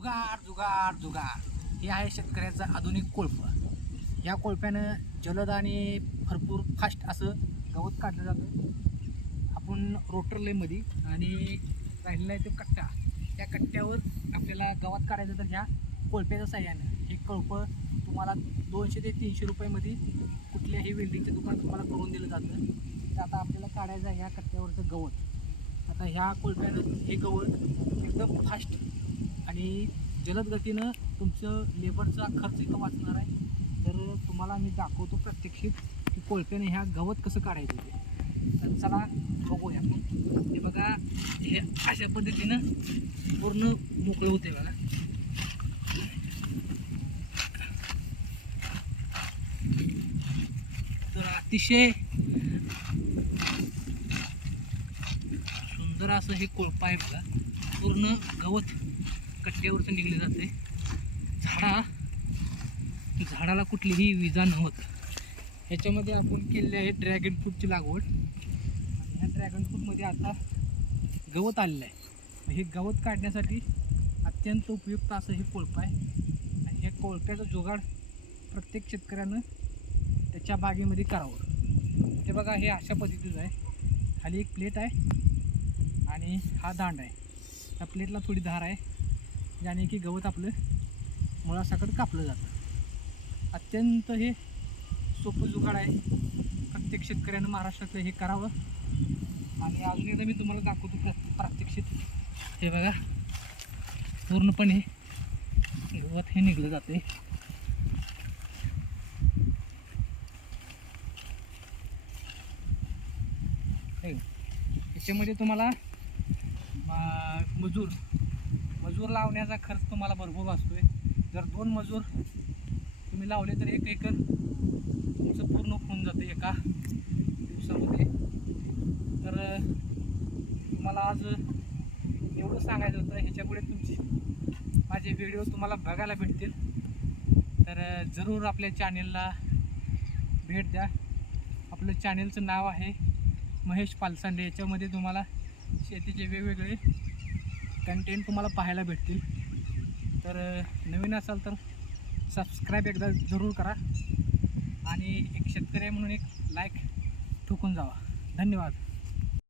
जुगाड जुगाड जुगाड हे आहे शेतकऱ्याचं आधुनिक कोळपं या कोळप्यानं जलद आणि भरपूर फास्ट असं गवत काढलं जातं. आपण रोटरलेमध्ये आणि राहिलेला आहे तो कट्टा. त्या कट्ट्यावर आपल्याला गवत काढायचं तर ह्या कोळप्याच्या साह्यानं. हे कोळपं तुम्हाला दोनशे ते तीनशे रुपयामध्ये कुठल्याही वेल्डिंगच्या दुकानात तुम्हाला करून दिलं जातं. तर आता आपल्याला काढायचं आहे ह्या कट्ट्यावरचं गवत. आता ह्या कोळप्यानं हे गवत एकदम फास्ट आणि जलद गतीनं तुमचं लेबरचा खर्च इथं वाचणार आहे. तर तुम्हाला मी दाखवतो प्रत्यक्षित की कोळप्याने ह्या गवत कसं काढायचं ते. तर चला बघूया. हे बघा हे अशा पद्धतीनं पूर्ण मोकळं होते बघा. तर अतिशय सुंदर असं हे कोळपा आहे बघा. पूर्ण गवत कट्ट्यावरचं निघले जाते झाडा. झाडाला कुठलीही विजा नव्हत. ह्याच्यामध्ये आपण केलेली आहे ड्रॅगन फ्रूटची लागवड. आणि ह्या ड्रॅगन फ्रूटमध्ये आता गवत आलेलं आहे. हे गवत काढण्यासाठी अत्यंत उपयुक्त असं हे कोळपं आहे. आणि हे कोळप्याचं जुगाड प्रत्येक शेतकऱ्यानं त्याच्या बागेमध्ये करावं. ते बघा हे अशा पद्धतीचं आहे. खाली एक प्लेट आहे. आणि हा दांड आहे. त्या प्लेटला थोडी धार आहे. ज्याने की गवत आपलं मुळासाकट कापलं जातं. अत्यंत हे सोपं जुगाड आहे. प्रत्येक शेतकऱ्यानं महाराष्ट्रातलं हे करावं. आणि अजून एकदा मी तुम्हाला दाखवतो प्रत्येक प्रात्यक्षिक. हे बघा. पूर्णपणे गवत हे निघलं जाते याच्यामध्ये तुम्हाला मजूर मजूर लावण्याचा खर्च तुम्हाला भरपूर वाचतोय. जर दोन मजूर तुम्ही लावले तर एक एकर तुमचं पूर्ण होऊन जातं एका दिवसामध्ये. तर तुम्हाला आज एवढं सांगायचं होतं ह्याच्यामुळे तुमची माझे व्हिडिओ तुम्हाला बघायला भेटतील. तर जरूर आपल्या चॅनेलला भेट द्या. आपलं चॅनेलचं नाव आहे महेश पालसांडे. याच्यामध्ये तुम्हाला शेतीचे वेगवेगळे कंटेंट तुम्हाला पाहायला भेटतील. तर नवीन असाल तर सबस्क्राईब एकदा जरूर करा. आणि एक शेतकरी आहे म्हणून एक लाईक ठोकून जावा. धन्यवाद.